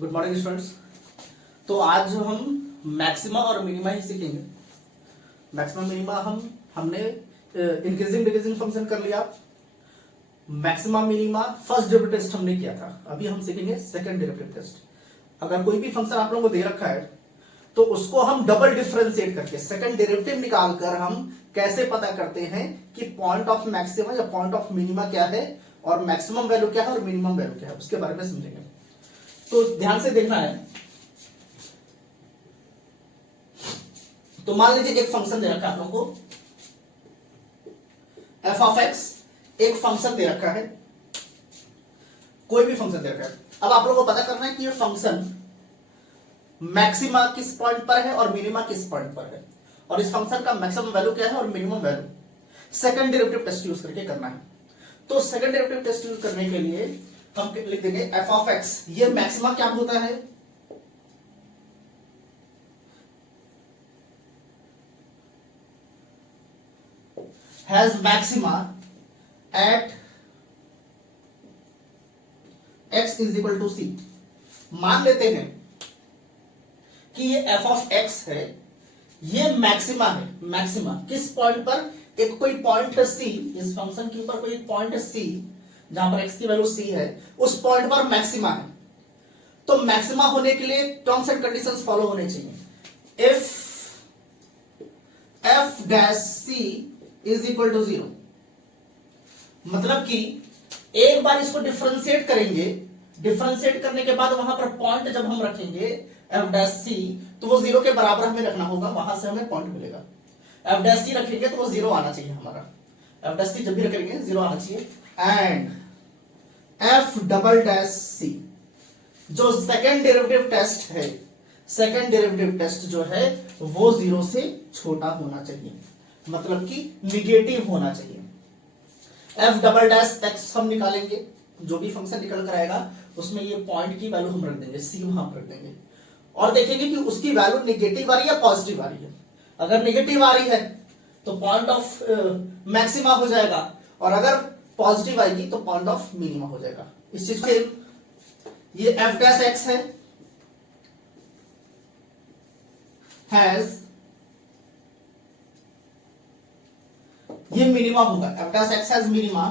Good morning students. तो आज हम मैक्सिमा और मिनिमा ही सीखेंगे। मैक्सिमा मिनिमा हमने इंक्रीजिंग डिक्रीजिंग फंक्शन कर लिया। Maxima minima first derivative test हमने किया था। अभी हम सीखेंगे सेकंड डेरिवेटिव टेस्ट। अगर कोई भी फंक्शन आप लोगों को दे रखा है तो उसको हम डबल डिफरेंशिएट करके सेकंड डेरिवेटिव निकालकर हम कैसे पता करते हैं कि पॉइंट ऑफ मैक्सिमा या पॉइंट ऑफ मिनिमा क्या है और मैक्सिमम वैल्यू क्या है और मिनिमम वैल्यू क्या है, उसके बारे में समझेंगे। तो ध्यान से देखना है। तो मान लीजिए एक फंक्शन दे रखा है आप लोगों को, एफ ऑफ एक्स एक फंक्शन दे रखा है, कोई भी फंक्शन दे रखा है। अब आप लोगों को पता करना है कि ये फंक्शन मैक्सिमा किस पॉइंट पर है और मिनिमा किस पॉइंट पर है, और इस फंक्शन का मैक्सिमम वैल्यू क्या है और minimum value second derivative test use करके करना है। तो सेकंड डेरिवेटिव टेस्ट यूज करने के लिए हम लिख देंगे एफ ऑफ एक्स, ये मैक्सिमा क्या होता है, has maxima at x is equal to c. मान लेते हैं कि ये f ऑफ x है, ये मैक्सिमा है। मैक्सिमा किस पॉइंट पर, एक कोई पॉइंट है c, इस फंक्शन के ऊपर कोई पॉइंट है c जहां पर x की वैल्यू c है, उस पॉइंट पर मैक्सिमा है। तो मैक्सिमा होने के लिए टर्म्स एंड कंडीशंस फॉलो होने चाहिए। If f dash c is equal to 0, मतलब कि एक बार इसको डिफरेंशिएट करेंगे, डिफरेंशिएट करने के बाद वहां पर पॉइंट जब हम रखेंगे एफ डैश सी, तो वो 0 के बराबर हमें रखना होगा, वहां से हमें पॉइंट मिलेगा। एफ डैश सी रखेंगे तो वो 0 आना चाहिए हमारा, एफ डैश सी जब भी रखेंगे 0 आना चाहिए। And F double dash C जो सेकेंड डेरिवेटिव टेस्ट है, सेकेंड डेरिवेटिव टेस्ट जो है वो 0 से छोटा होना चाहिए, मतलब कि निगेटिव होना चाहिए। एफ डबल डैश एक्स हम निकालेंगे, जो भी फंक्शन निकल कर आएगा उसमें ये पॉइंट की वैल्यू हम रख देंगे, सी वहां पर रख देंगे, और देखेंगे कि उसकी वैल्यू निगेटिव आ रही है या पॉजिटिव आ रही है। अगर निगेटिव आ रही है तो पॉइंट ऑफ मैक्सिमा हो जाएगा, और अगर पॉजिटिव आएगी तो पॉइंट ऑफ मिनिमा हो जाएगा। इस चीज से ये एफ डैश एक्स हैज, ये मिनिमा होगा, f dash x has minima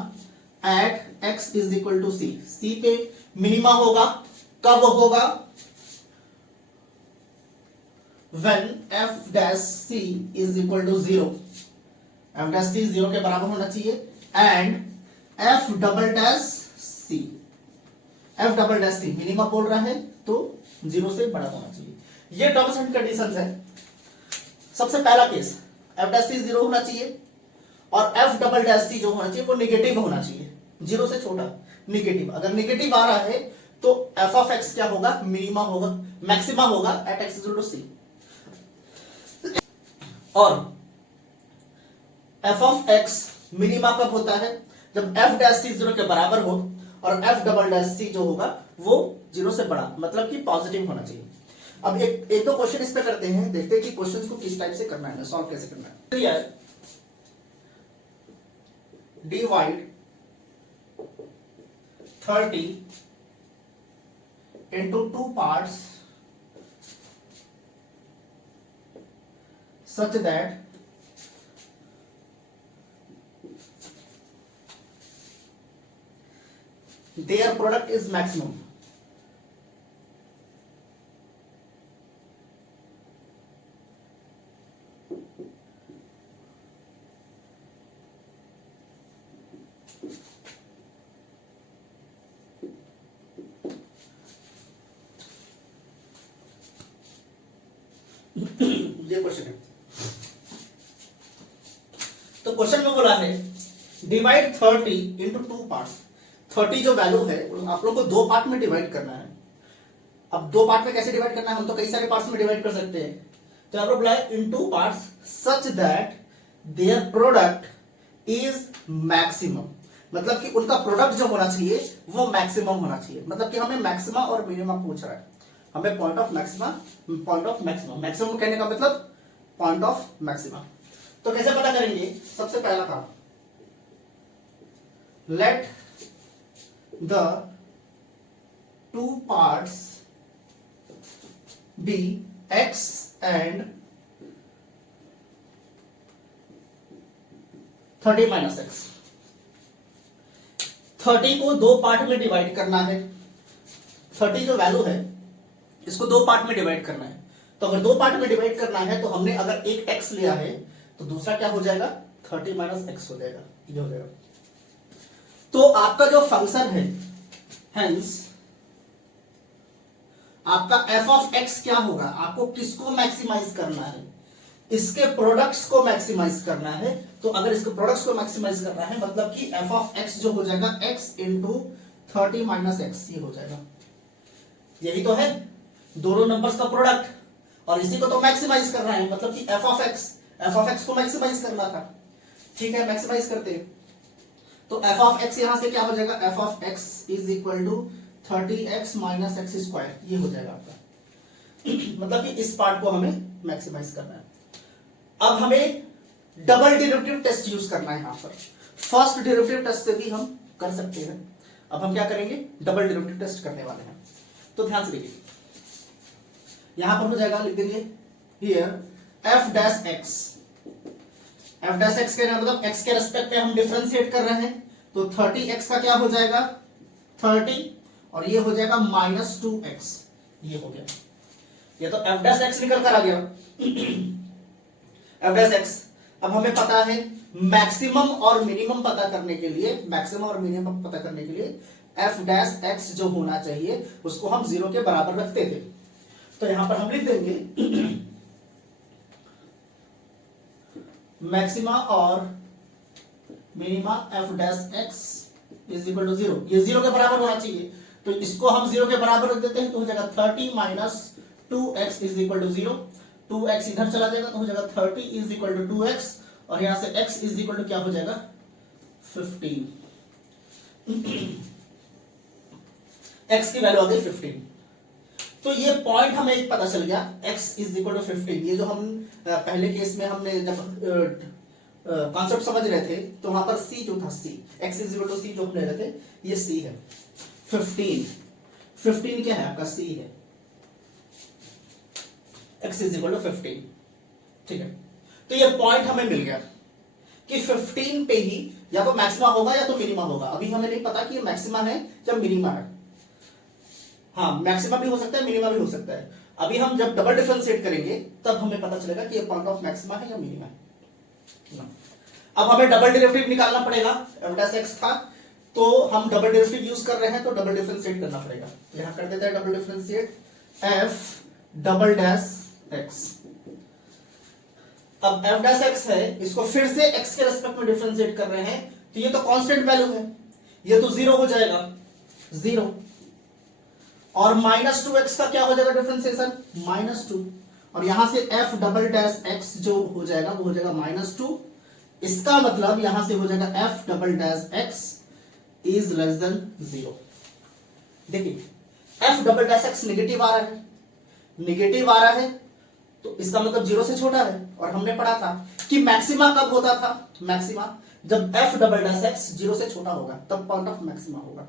at x is equal to c. C पे मिनिमा होगा, कब होगा, when f dash c is equal to 0, f dash c 0 के बराबर होना चाहिए, and f double dash c, f double dash c minima बोल रहा है तो 0 से बड़ा होना चाहिए। ये टर्म्स एंड कंडीशंस है। सबसे पहला केस f dash c 0 होना चाहिए और f डबल डैश सी जो होना चाहिए वो निगेटिव होना चाहिए, 0 से छोटा निगेटिव। अगर निगेटिव आ रहा है तो f ऑफ x क्या होगा, मिनिमा होगा, मैक्सिमा होगा एट x इक्वल टू सी। और f ऑफ x मिनिमा कब होता है, जब f डैश सी 0 के बराबर हो और f डबल डैश सी जो होगा वो 0 से बड़ा, मतलब कि पॉजिटिव होना चाहिए। अब एक दो क्वेश्चन इस पे करते हैं, देखते हैं कि क्वेश्चन को किस टाइप से करना है, सॉल्व कैसे करना है। Divide 30 into 2 parts such that their product is maximum। ये क्वेश्चन है। तो क्वेश्चन में बोला है डिवाइड 30 इंटू 2 पार्ट्स। 30 जो वैल्यू है आप लोग को 2 पार्ट में डिवाइड करना है। अब 2 पार्ट में कैसे डिवाइड करना है, हम तो कई सारे पार्ट्स में डिवाइड कर सकते हैं। तो आप लोग बोला है इन 2 parts such that their product is maximum, मतलब कि उनका प्रोडक्ट जो होना चाहिए वो मैक्सिमम होना चाहिए। मतलब कि हमें मैक्सिमा और मिनिमा पूछ रहा है, हमें point of maxima, point of maximum, maximum कहने का मतलब पॉइंट ऑफ मैक्सिमा। तो कैसे पता करेंगे, सबसे पहला काम, let the 2 parts be x and 30 minus x. 30 को दो पार्ट में डिवाइड करना है। 30 जो वैल्यू है इसको दो पार्ट में डिवाइड करना है। तो अगर दो पार्ट में डिवाइड करना है तो हमने अगर एक x लिया है तो दूसरा क्या हो जाएगा 30 माइनस एक्स हो जाएगा, ये हो जाएगा। तो आपका जो फंक्शन है हेंस आपका f ऑफ x क्या होगा, आपको किसको मैक्सिमाइज करना है, इसके प्रोडक्ट्स को मैक्सिमाइज करना है। तो अगर इसके प्रोडक्ट्स को मैक्सिमाइज करना है मतलब कि f ऑफ x जो हो जाएगा x इंटू 30 माइनस एक्स, ये हो जाएगा। यही तो है दोनों नंबर्स का प्रोडक्ट, और इसी को तो मैक्सिमाइज करना है मतलब कि f ऑफ x को मैक्सिमाइज करना था। ठीक है, मैक्सिमाइज करते हैं। तो f ऑफ x यहां से क्या हो जाएगा, f of x is equal to 30x minus x square, ये हो जाएगा आपका। मतलब कि इस पार्ट को हमें मैक्सिमाइज करना है। अब हमें डबल डेरिवेटिव टेस्ट यूज करना है। यहां पर फर्स्ट डेरिवेटिव टेस्ट से भी हम कर सकते हैं। अब हम क्या करेंगे, डबल डेरिवेटिव टेस्ट करने वाले हैं। तो ध्यान से देखिए, यहां पर हो जाएगा, लिख देंगे here f dash x। f dash x के मतलब x के रेस्पेक्ट पे हम डिफरेंशिएट कर रहे हैं। तो 30x का क्या हो जाएगा 30 और ये हो जाएगा माइनस 2x, ये हो गया। ये तो f डैश x निकल कर आ गया f डैश x। अब हमें पता है मैक्सिमम और मिनिमम पता करने के लिए, मैक्सिमम और मिनिमम पता करने के लिए f डैश x जो होना चाहिए उसको हम 0 के बराबर रखते थे। तो यहां पर हम लिख देंगे मैक्सिमा और minima f dash x is equal to 0, ये 0 के बराबर होना चाहिए। तो इसको हम 0 के बराबर रख देते हैं तो हो जाएगा 30 minus 2x is equal to 0। 2x इधर चला जाएगा तो हो जाएगा 30 इज इक्वल टू 2x, और यहां से x इज इक्वल टू क्या हो जाएगा 15। x की वैल्यू आ गई 15। तो ये पॉइंट हमें एक पता चल गया, x इज इक्वल टू 15। ये जो हम पहले केस में हमने जब कॉन्सेप्ट समझ रहे थे तो वहां पर c जो था c, x is equal to c जो हम ले रहे थे, ये c है। 15 क्या है आपका c है, x इज इक्वल टू 15। ठीक है, तो ये पॉइंट हमें मिल गया कि 15 पे ही या तो मैक्सिमा होगा या तो मिनिमा होगा। अभी हमें नहीं पता कि ये मैक्सिमा है या मिनिमा है। हाँ, मैक्सिमा भी हो सकता है, मिनिमा भी हो सकता है। अभी हम जब डबल डिफरेंशिएट करेंगे तब हमें पता चलेगा कि ये पॉइंट ऑफ मैक्सिमा है या मिनिमा है। अब हमें डबल डेरिवेटिव निकालना पड़ेगा। f डैश x था तो हम डबल डेरिवेटिव यूज कर रहे हैं तो डबल डिफरेंशिएट करना पड़ेगा। यहां कर देते हैं double differentiate f double dash x। अब f डैश x है, इसको फिर से x के रेस्पेक्ट में डिफरेंशिएट कर रहे हैं तो ये तो कांस्टेंट वैल्यू है, ये तो 0 हो जाएगा 0, और माइनस 2x का क्या हो जाएगा डिफरेंशिएशन -2, और यहां से f डबल डैश x जो हो जाएगा वो हो जाएगा -2। इसका मतलब यहां से हो जाएगा f double dash x is less than 0। देखिए f double dash x negative आ रहा है, नेगेटिव आ रहा है तो इसका मतलब 0 से छोटा है। और हमने पढ़ा था कि मैक्सिमा कब होता था, मैक्सिमा जब f डबल डैश x 0 से छोटा होगा तब पॉइंट ऑफ मैक्सिमा होगा।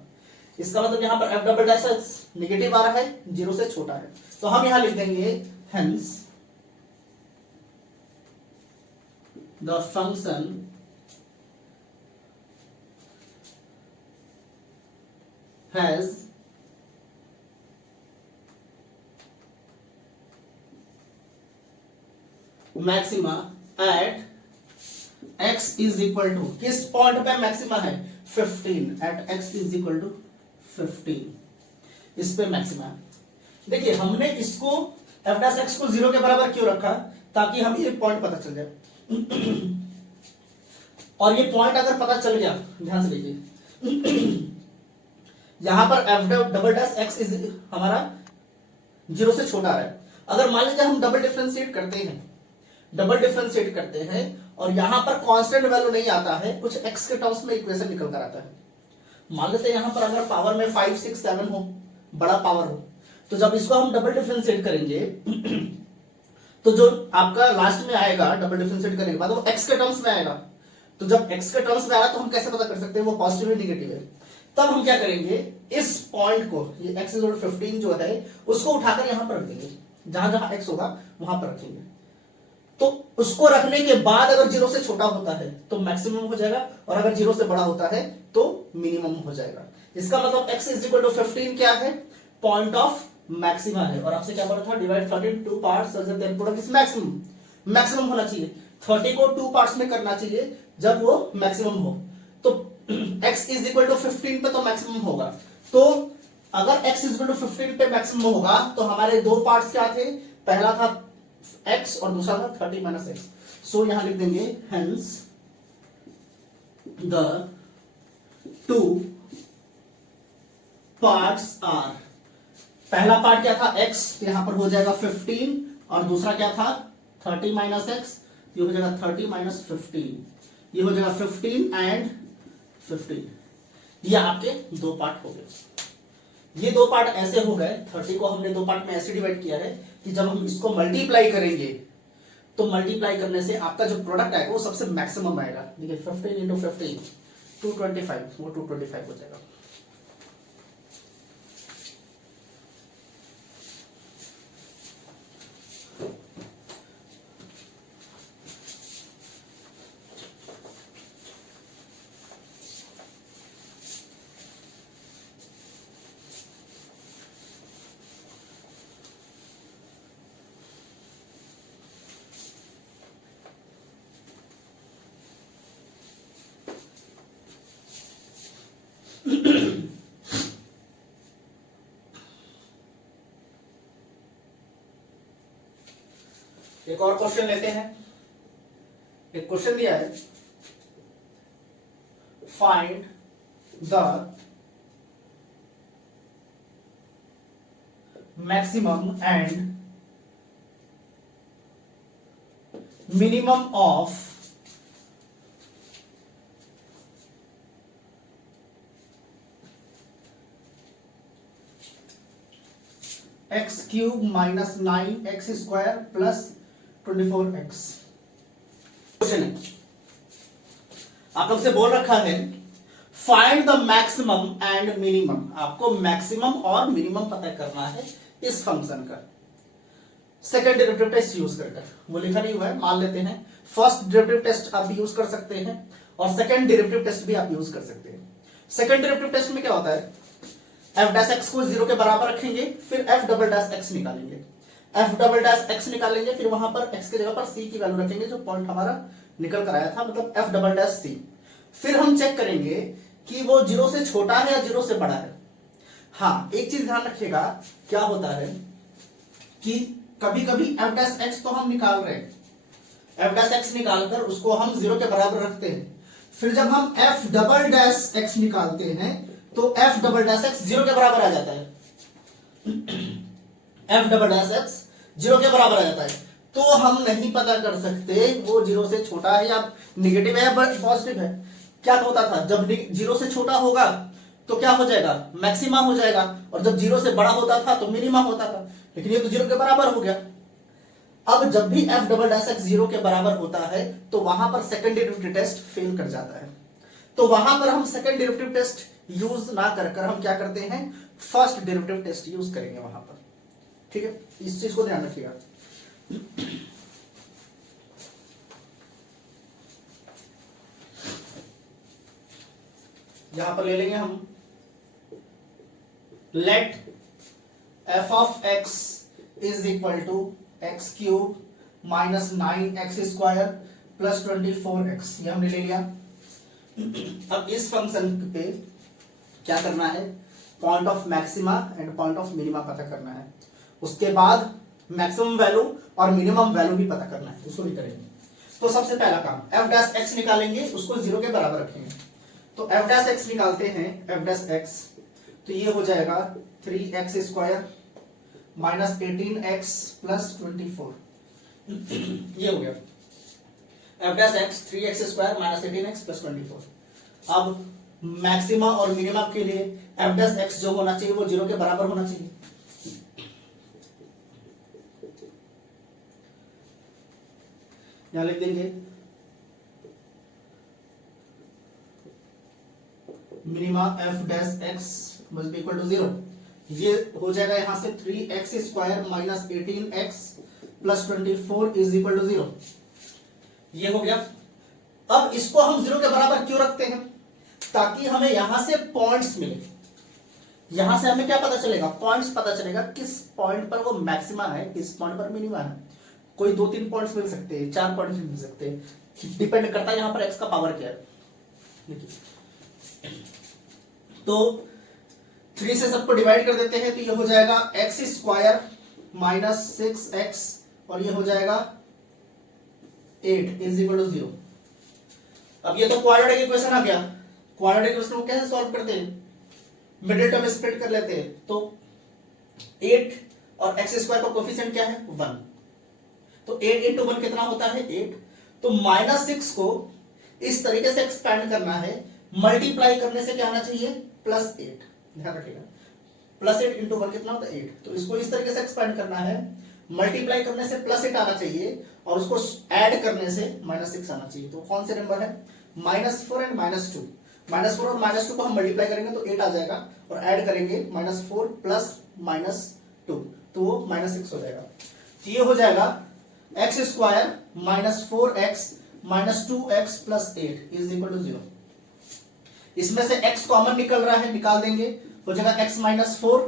इसका मतलब यहां पर f double dash x negative आ रहा है, 0 से छोटा है, तो हम यहां लिख देंगे hence the function has maxima at x is equal to, किस पॉइंट पे मैक्सिमा है 15, at x is equal to 15, इस पे मैक्सिमा है। देखिए हमने इसको f डैश x को 0 के बराबर क्यों रखा, ताकि हमें ये पॉइंट पता चल जाए। और ये पॉइंट अगर पता चल गया, ध्यान से देखिए यहां पर f double dash x is हमारा 0 से छोटा है। अगर मान लीजिए हम डबल डिफरेंशिएट करते हैं और यहां पर कांस्टेंट वैल्यू नहीं आता है, कुछ x के टर्म्स में इक्वेशन निकल कर आता है। मान लेते हैं यहां पर अगर पावर में 5 6 7 हो, बड़ा पावर हो, तो जब इसको हम डबल डिफरेंशिएट करेंगे तो जो आपका लास्ट में आएगा डबल डिफरेंशिएट करने के बाद वो x के टर्म्स में आएगा। तो जब x के टर्म्स में आएगा तो हम कैसे पता कर सकते हैं वो पॉजिटिव है नेगेटिव है। तब हम क्या करेंगे, इस पॉइंट को, ये x 15 जो है उसको उठाकर यहां पर रख देंगे। जहां जहां x होगा वहां पर रखेंगे। तो उसको रखने के बाद अगर 0 से छोटा होता है तो मैक्सिमम हो जाएगा, और अगर 0 से बड़ा होता है तो मिनिमम हो जाएगा। इसका मतलब x इज इक्वल टू 15 क्या है, पॉइंट ऑफ मैक्सिमा है। और आपसे क्या बोला था, divide 30 in 2 parts such that the product is maximum. Maximum होना चाहिए, 30 को 2 पार्ट्स में करना चाहिए जब वो मैक्सिमम हो। तो x इज इक्वल टू 15 पे तो मैक्सिमम होगा। तो अगर x इज इक्वल टू 15 पे मैक्सिमम होगा तो हमारे दो पार्ट्स क्या थे, पहला था x और दूसरा था 30 माइनस एक्स। सो यहां लिख देंगे hence the two parts are, पहला पार्ट क्या था x, यहां पर हो जाएगा 15, और दूसरा क्या था 30 माइनस एक्स, ये हो जाएगा 30 माइनस 15, ये हो जाएगा 15 एंड 15। ये आपके दो पार्ट हो गए। ये दो पार्ट ऐसे हो गए, 30 को हमने दो पार्ट में ऐसे डिवाइड किया है कि जब हम इसको मल्टीप्लाई करेंगे तो मल्टीप्लाई करने से आपका जो प्रोडक्ट आएगा वो सबसे मैक्सिमम आएगा। देखिए 15 इंटू 15 225, वो 225 हो जाएगा। एक और क्वेश्चन लेते हैं। एक क्वेश्चन दिया है, find the maximum and minimum of x cube minus 9x square plus 24x। Question है, आप लोग से बोल रखा है find the maximum and minimum, आपको मैक्सिमम और मिनिमम पता करना है इस फंक्शन का सेकंड डेरिवेटिव टेस्ट यूज करके। वो लिखा नहीं हुआ है, मान लेते हैं। फर्स्ट डेरिवेटिव टेस्ट आप यूज कर सकते हैं और सेकंड डेरिवेटिव टेस्ट भी आप यूज कर सकते हैं। सेकंड डेरिवेटिव टेस्ट में क्या होता है, एफ डैश एक्स को 0 के बराबर रखेंगे, फिर एफ डबल डैश एक्स निकालेंगे। एफ डबल डैश एक्स निकालेंगे, फिर वहां पर एक्स की जगह पर सी की वैल्यू रखेंगे, जो पॉइंट हमारा निकल कर आया था, मतलब एफ डबल डैश सी। फिर हम चेक करेंगे कि वो 0 से छोटा है या 0 से बड़ा है। हाँ, एक चीज ध्यान रखिएगा, क्या होता है कि कभी कभी एफ डैश एक्स तो हम निकाल रहे हैं, एफ डैश एक्स निकालकर उसको हम 0 के बराबर रखते हैं। फिर जब हम एफ डबल डैश एक्स निकालते हैं तो एफ डबल डैश एक्स 0 के बराबर आ जाता है। एफ डबल डैश एक्स 0 के बराबर आ जाता है, तो हम नहीं पता कर सकते वो 0 से छोटा है या निगेटिव है या पॉजिटिव है। क्या होता था, जब 0 से छोटा होगा तो क्या हो जाएगा, मैक्सिमा हो जाएगा, और जब 0 से बड़ा होता था तो मिनिमा होता था, लेकिन ये तो 0 के बराबर हो गया। अब जब भी एफ डबल डैश एक्स 0 के बराबर होता है तो वहां पर सेकंड डेरिवेटिव टेस्ट फेल कर जाता है। तो वहां पर हम सेकंड डेरिवेटिव टेस्ट यूज ना कर हम क्या करते हैं, फर्स्ट डेरिवेटिव टेस्ट यूज करेंगे वहां पर। ठीक है, इस चीज को ध्यान रखिएगा। यहां पर ले लेंगे हम, let f of x is equal to x cube minus 9x square plus 24x, ये हमने ले लिया। अब इस फंक्शन पे क्या करना है, point of maxima and point of minima पता करना है। उसके बाद मैक्सिमम वैल्यू और मिनिमम वैल्यू भी पता करना है, उसको भी करेंगे। तो सबसे पहला काम, एफ डैश एक्स निकालेंगे, उसको 0 के बराबर रखेंगे। तो एफ डैश एक्स निकालते हैं, एफ डैश एक्स, तो ये हो जाएगा 3x square minus 18x plus 24, ये हो गया F dash x 3x square minus 18x plus 24। अब मैक्सिमा और मिनिमा के लिए एफ डैश एक्स जो होना चाहिए वो 0 के बराबर होना चाहिए। यहां लिख देंगे minima f dash x must be equal to 0, ये हो जाएगा यहां से 3x² minus 18x plus 24 is equal to 0। ये हो गया। अब इसको हम 0 के बराबर क्यों रखते हैं? ताकि हमें यहां से पॉइंट्स मिले। यहां से हमें क्या पता चलेगा? पॉइंट्स पता चलेगा, किस पॉइंट पर वो मैक्सिमा है, किस पॉइंट पर मिनिमा है। कोई 2-3 पॉइंट्स मिल सकते हैं, 4 पॉइंट्स मिल सकते हैं, डिपेंड करता है यहां पर x का पावर क्या है। तो 3 से सबको डिवाइड कर देते हैं, तो ये हो जाएगा x² माइनस 6x और ये हो जाएगा 8 इज इक्वल टू 0। अब ये तो क्वाड्रेटिक इक्वेशन आ गया। क्वाड्रेटिक इक्वेशन को कैसे सॉल्व करते हैं? मिडिल टर्म स्प्लिट कर लेते हैं। तो 8 और x² का कोफिशिएंट क्या है? 1। तो 8 इंटू 1 कितना होता है? 8। तो -6 को इस तरीके से एक्सपैंड करना है, मल्टीप्लाई करने से क्या आना चाहिए? +8। ध्यान रखिएगा, +8 इंटू 1 कितना होता है? 8। तो इसको इस तरीके से एक्सपैंड करना है, मल्टीप्लाई करने से +8 आना चाहिए और उसको ऐड करने से -6 आना चाहिए। तो कौन से नंबर है? -4 एंड -2। -4 और -2 को हम मल्टीप्लाई करेंगे तो 8 आ जाएगा और ऐड करेंगे -4 प्लस -2 तो वो -6 हो जाएगा। तो ये हो जाएगा x² minus 4x minus 2x plus 8 is equal to 0। इसमें से x कॉमन निकल रहा है, निकाल देंगे, हो जाएगा x माइनस 4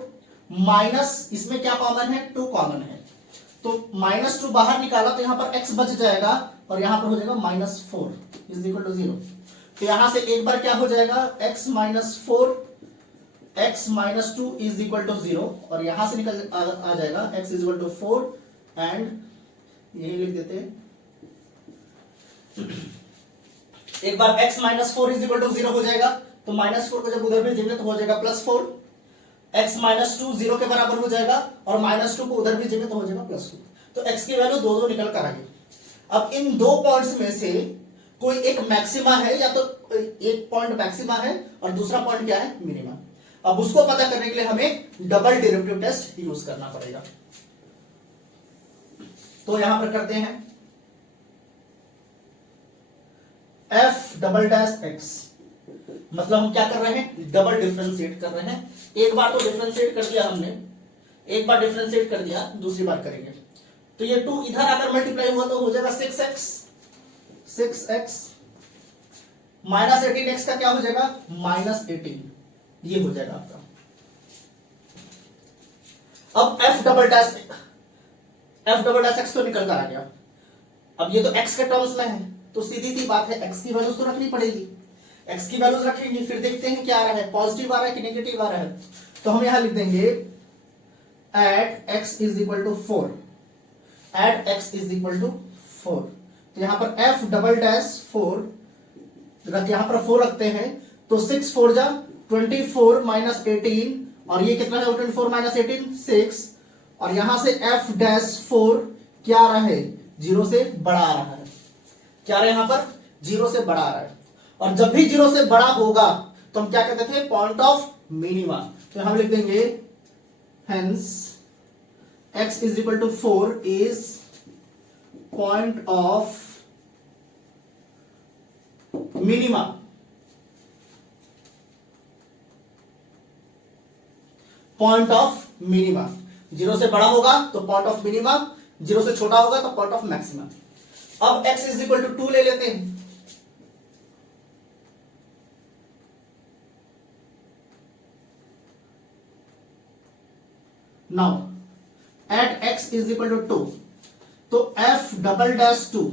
माइनस इसमें क्या कॉमन है? 2 कॉमन है। तो -2 बाहर निकाला तो यहां पर x बच जाएगा और यहां पर हो जाएगा -4 इज इक्वल टू 0। तो यहां से एक बार क्या हो जाएगा? x minus 4 x minus 2 is equal to 0 और यहां से निकल आ जाएगा x is equal to 4 and यही लिख देते हैं। एक बार x minus 4 is equal to 0 हो जाएगा तो -4 को जब उधर भेजेंगे तो हो जाएगा +4। x माइनस 2 0 के बराबर हो जाएगा और -2 को उधर भेजेंगे तो हो जाएगा +2। तो x की वैल्यू 2 निकल कर आएगी। अब इन दो पॉइंट्स में से कोई एक मैक्सिमा है, या तो एक पॉइंट मैक्सिमा है और दूसरा पॉइंट क्या है? मिनिमा। अब उसको पता करने के लिए हमें डबल डेरिवेटिव टेस्ट यूज करना पड़ेगा। तो यहां पर करते हैं f'(x), मतलब हम क्या कर रहे हैं? डबल डिफरेंशिएट कर रहे हैं। एक बार तो डिफरेंशिएट कर दिया हमने, एक बार डिफरेंशिएट कर दिया, दूसरी बार करेंगे। तो ये 2 इधर आकर मल्टीप्लाई हुआ तो हो जाएगा 6x माइनस 18x का क्या हो जाएगा? -18। ये हो जाएगा आपका। अब f'(x) तो निकल कर आ गया। अब ये तो x के टर्म्स में है तो सीधी सी बात है x की वैल्यूज तो रखनी पड़ेगी। x की वैल्यूज रखेंगे, फिर देखते हैं क्या आ रहा है, पॉजिटिव आ रहा है कि नेगेटिव आ रहा है। तो हम यहां लिख देंगे at x is equal to 4, at x is equal to 4। तो यहां पर f'(4) यहां पर 4 रखते हैं तो 6 4 जा 24 माइनस 18 और ये कितना है? 24 माइनस 18 6 और यहां से f'(4) क्या आ रहा है? 0 से बड़ा आ रहा है। क्या आ रहा है यहां पर? 0 से बड़ा आ रहा है। और जब भी 0 से बड़ा होगा तो हम क्या कहते थे? Point of minima. तो हम लिख देंगे hence x is equal to 4 is point of minima. Point of minima 0 से बड़ा होगा तो पॉइंट ऑफ मिनिमा, 0 से छोटा होगा तो पॉइंट ऑफ मैक्सिमा। अब x इज इक्वल टू 2 ले लेते हैं। Now at x is equal to 2 तो f'(2)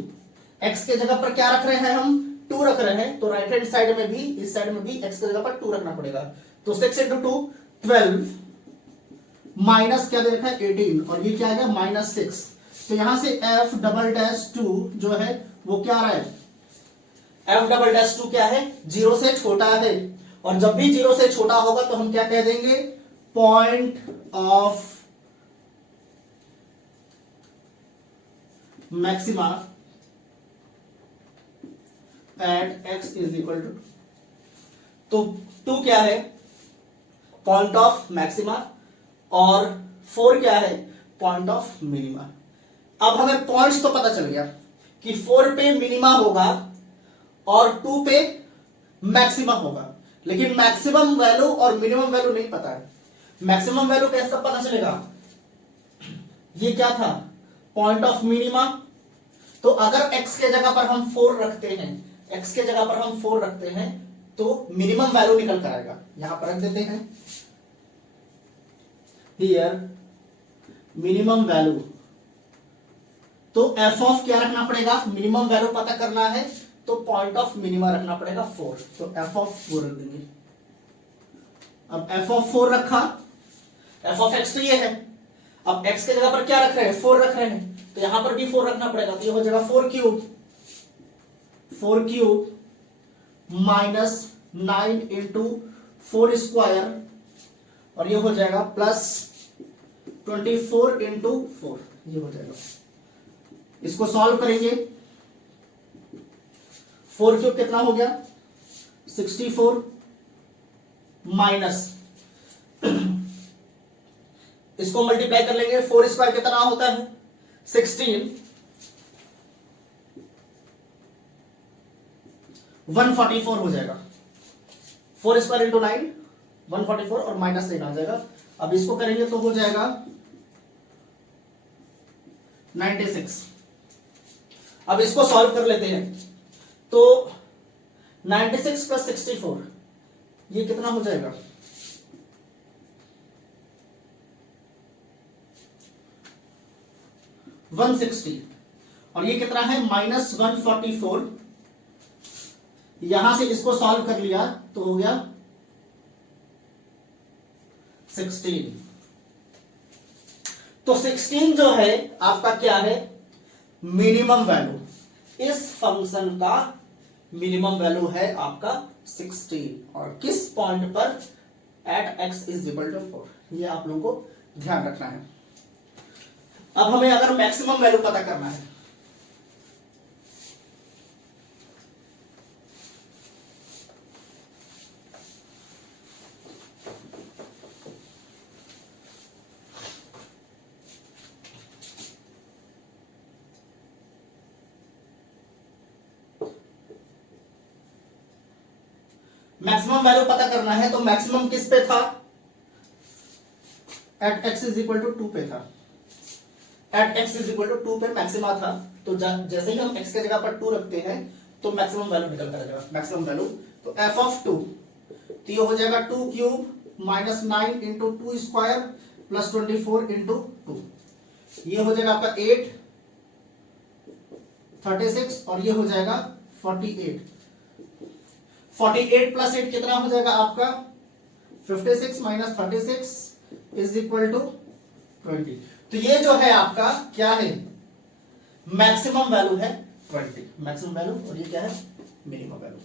x के जगह पर क्या रख रहे हैं? हम 2 रख रहे हैं। तो राइट हैंड साइड में भी, इस साइड में भी x के जगह पर 2 रखना पड़ेगा। तो 6 इंटू 2 12 माइनस क्या दे रखा है? 18 और ये क्या आ गया? -6। तो यहां से f'(2) जो है वो क्या आ रहा है? f'(2) क्या है? 0 से छोटा है और जब भी 0 से छोटा होगा तो हम क्या कह देंगे? Point of maxima at x is equal to. तो 2 क्या है? पॉइंट ऑफ मैक्सिमा और 4 क्या है? Point of minima. अब हमें पॉइंट्स तो पता चल गया कि 4 पे मिनिमा होगा और 2 पे मैक्सिमम होगा, लेकिन मैक्सिमम वैल्यू और मिनिमम वैल्यू नहीं पता है। मैक्सिमम वैल्यू कैसे पता चलेगा? ये क्या था? Point of minima. तो अगर x के जगह पर हम 4 रखते हैं, x के जगह पर हम 4 रखते हैं तो मिनिमम वैल्यू निकल कर आएगा। यहां पर रख देते हैं हियर मिनिमम वैल्यू। तो f ऑफ क्या रखना पड़ेगा? मिनिमम वैल्यू पता करना है तो पॉइंट ऑफ मिनिमा रखना पड़ेगा 4। तो f ऑफ 4 रख देंगे। अब f ऑफ 4 रखा, f ऑफ x तो ये है। अब x के जगह पर क्या रख रहे हैं? 4 रख रहे हैं, तो यहां पर भी 4 रखना पड़ेगा। तो ये हो जाएगा 4 क्यूब माइनस 9 इंटू 4 स्क्वायर, और ये हो जाएगा प्लस 24 इंटू 4, ये हो जाएगा। इसको सॉल्व करेंगे। 4 क्यूब कितना हो गया? 64 माइनस इसको मल्टीप्लाई कर लेंगे। 4 स्क्वायर कितना होता है? 16, 144 हो जाएगा। 4 स्क्वायर इंटू 9 144 और माइनस 9 आ जाएगा। अब इसको करेंगे तो हो जाएगा 96। अब इसको सॉल्व कर लेते हैं। तो 96 प्लस 64 ये कितना हो जाएगा? 160, और ये कितना है? माइनस 144। यहां से इसको सॉल्व कर लिया तो हो गया 16। तो 16 जो है आपका क्या है? Minimum value. इस फंक्शन का मिनिमम वैल्यू है आपका 16, और किस पॉइंट पर? At x is equal to 4। ये आप लोगों को ध्यान रखना है। अब हमें अगर मैक्सिमम वैल्यू पता करना है, मैक्सिमम वैल्यू पता करना है तो मैक्सिमम किस पे था? At x is equal to 2 पे था। At x is equal to 2 पे मैक्सिमा था। तो जैसे ही हम x के जगह पर 2 रखते हैं तो मैक्सिमम वैल्यू निकल कर आ जाएगा। मैक्सिमम वैल्यू तो f ऑफ 2, तो ये हो जाएगा 2 cube minus 9 into 2 square plus 24 into 2, ये हो जाएगा आपका 8, 36, और ये हो जाएगा 48। 48 प्लस 8 कितना हो जाएगा आपका? 56 माइनस 36 इज इक्वल टू 20। तो ये जो है आपका क्या है? मैक्सिमम वैल्यू है 20, मैक्सिमम वैल्यू, और ये क्या है? Minimum value.